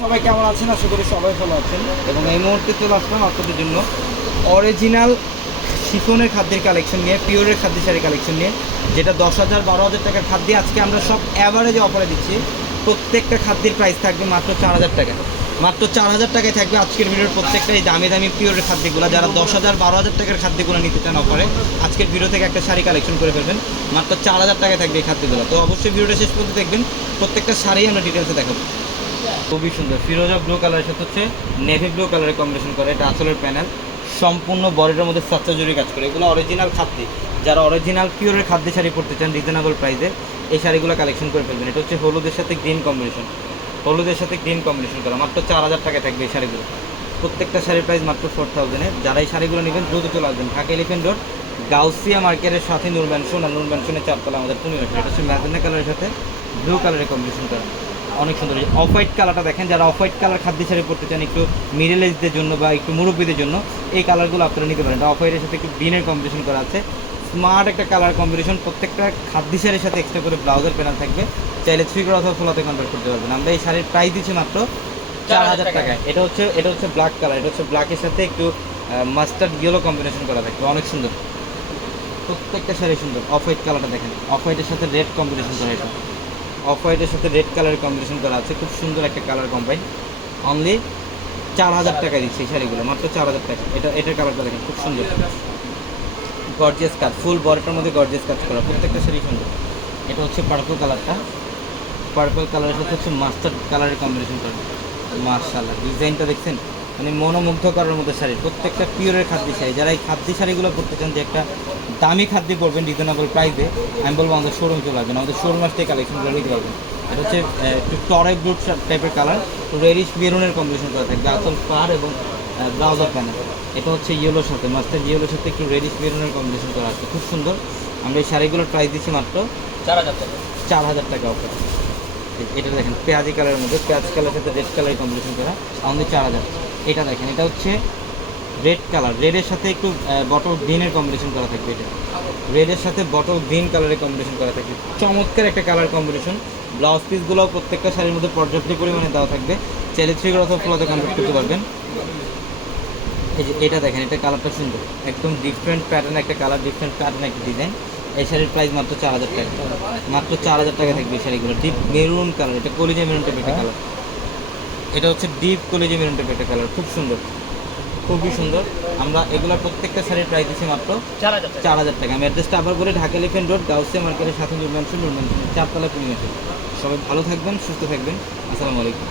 সবাই কেমন আছেন? আশা করি সবাই ভালো আছেন। এবং এই মুহূর্তে চলে আসলাম আপনাদের জন্য অরিজিনাল শিফনের খাদ্যের কালেকশন নিয়ে পিওরের খাদ্য শাড়ি কালেকশন নিয়ে, যেটা দশ হাজার বারো হাজার টাকার খাদ্যে আজকে আমরা সব অ্যাভারেজে অফারে দিচ্ছি। প্রত্যেকটা খাদ্যের প্রাইস থাকবে মাত্র চার হাজার টাকা। মাত্র চার হাজার টাকায় থাকবে আজকের ভিডিওর প্রত্যেকটা এই দামি দামি পিওরের খাদ্যগুলো। যারা দশ হাজার বারো হাজার টাকার খাদ্যগুলো নিতে চান অফারে আজকের ভিডিও থেকে একটা শাড়ি কালেকশন করে ফেলবেন। মাত্র চার হাজার টাকায় থাকবে এই খাদ্যগুলো। তো অবশ্যই ভিডিওটা শেষ পর্যন্ত দেখবেন। প্রত্যেকটা শাড়ি আমরা ডিটেলসে দেখাবো। খুবই সুন্দর। ফিরোজা ব্লু কালারের সাথে হচ্ছে নেভি ব্লু কালারের কম্বিনেশন করে এটা আসলের প্যানেল সম্পূর্ণ বডিটার মধ্যে সাচ্চা জুড়ি কাজ করে। এগুলো অরিজিনাল খাদ্য। যারা অরিজিনাল পিওরের খাদ্য শাড়ি পরতে চান রিজনেবল প্রাইসে এই শাড়িগুলো কালেকশন করে ফেলবেন। এটা হচ্ছে হলুদের সাথে গ্রিন কম্বিনেশন হলুদের সাথে গ্রিন কম্বিনেশন করা। মাত্র চার হাজার টাকায় থাকবে এই শাড়িগুলো। প্রত্যেকটা শাড়ির প্রাইস মাত্র ফোর থাউজেন্ডে যারা এই শাড়িগুলো নেবেন, দ্রুত চলে আসবেন। ঢাকা এলিফেন্ট রোড গাউসিয়া মার্কেটের সাথে নূর আর নূর চারতলা আমাদের পূর্ণিমা এটা হচ্ছে ম্যাজেন্ডা কালারের সাথে ব্লু কালারের কম্বিনেশন করা। অনেক সুন্দর। অফ হোয়াইট কালারটা দেখেন যারা অফ হোয়াইট কালার খাদ্য শাড়ি পরতে চান একটু মিডল এজদের জন্য বা একটু মুরব্বীদের জন্য এই কালারগুলো আপনারা নিতে পারেন। অফ হোয়াইটের সাথে একটু গ্রিনের কম্বিনেশন করা আছে। স্মার্ট একটা কালার কম্বিনেশন প্রত্যেকটা খাদ্য শাড়ির সাথে এক্সট্রা করে ব্লাউজের প্যানেল থাকবে। চাইলে থ্রি করে অথবা ফোলাতে কনভার্ট করতে পারবেন। আমরা এই শাড়ির প্রাইস দিচ্ছি মাত্র চার হাজার টাকায়। এটা হচ্ছে এটা হচ্ছে ব্ল্যাক কালার এটা হচ্ছে ব্ল্যাকের সাথে একটু মাস্টার্ড ইয়েলো কম্বিনেশন করা থাকবে। অনেক সুন্দর। প্রত্যেকটা শাড়ি সুন্দর। অফ হোয়াইট কালারটা দেখেন। অফ হোয়াইটের সাথে রেড কম্বিনেশন করা এটা। অফ হোয়াইটের সাথে রেড কালারের কম্বিনেশন করা আছে। খুব সুন্দর একটা কালার কম্বাইন অনলি চার হাজার টাকা দিচ্ছে এই শাড়িগুলো, মাত্র চার হাজার টাকা। এটা, এটার কালারটা দেখেন, খুব সুন্দর। গর্জিয়াস কাজ ফুল বডিটার মধ্যে গর্জিয়াস কাজ করা। প্রত্যেকটা শাড়ি সুন্দর। এটা হচ্ছে পার্পল কালারটা পার্পল কালারের সাথে হচ্ছে মাস্টার্ড কালারের কম্বিনেশন করা। মার্শাল্লাহ ডিজাইনটা দেখছেন? মানে মনোমুগ্ধ করার মধ্যে শাড়ি। প্রত্যেকটা পিওরের খাদ্য শাড়ি। যারা এই খাদ্য শাড়িগুলো পরতে চান যে একটা দামি খাদ্য পড়বেন রিজনেবল প্রাইসে আমি বলব আমাদের শোরুম চলে আসবেন। আমাদের শোরুম আসতে কালেকশনগুলো নিতে পারবেন এটা হচ্ছে একটু টরে ব্লুট টাইপের কালার রেডিশ মেরুনের কম্বিনেশন করা থাকবে। আসল পার এবং ব্লাউজার প্যানেল এটা হচ্ছে ইয়েলোর সাথে। মাস্টার ইয়েলোর সাথে একটু রেডিশ মেরুনের কম্বিনেশন করা আছে। খুব সুন্দর। আমরা এই শাড়িগুলোর প্রাইস দিচ্ছি মাত্র চার হাজার টাকা। চার হাজার টাকা অফার এটা দেখেন পেঁয়াজি কালারের মধ্যে। পেঁয়াজ কালারের সাথে রেড কালার কম্বিনেশন করা। আমাদের চার হাজার। এটা দেখেন, এটা হচ্ছে রেড কালার রেডের সাথে একটু বটল গ্রিনের কম্বিনেশন করা থাকবে এটা। রেডের সাথে বটল গ্রিন কালারের কম্বিনেশন করা থাকবে। চমৎকার একটা কালার কম্বিনেশন ব্লাউজ পিসগুলো প্রত্যেকটা শাড়ির মধ্যে পর্যাপ্ত পরিমাণে দেওয়া থাকবে। চাইলে থ্রি অথবা ফ্লোতে কনভার্ট করতে পারবেন। এই যে এটা দেখেন, এটা কালারটা সুন্দর। একদম ডিফারেন্ট প্যাটার্ন একটা কালার ডিফারেন্ট প্যাটার্ন একটা ডিজাইন এই শাড়ির প্রাইস মাত্র চার হাজার টাকা। মাত্র চার হাজার টাকা থাকবে এই শাড়িগুলো ডিপ মেরুন কালার এটা কলিজা মেরুন টাইপের একটা কালার এটা হচ্ছে ডিপ কলেজি মেরুন টাইপের একটা কালার খুব সুন্দর। খুবই সুন্দর। আমরা এগুলো প্রত্যেকটা শাড়ির প্রাইস দিচ্ছি মাত্র চার হাজার টাকা। চার হাজার টাকা। আমি অ্যাড্রেসটা আবার বলে ঢাকা লিফেন রোড গাউসে মার্কেটের সাথে নুরমানসুন নুরমানসুন চারতলা পরিণত সবাই ভালো থাকবেন সুস্থ থাকবেন। আসসালামু আলাইকুম।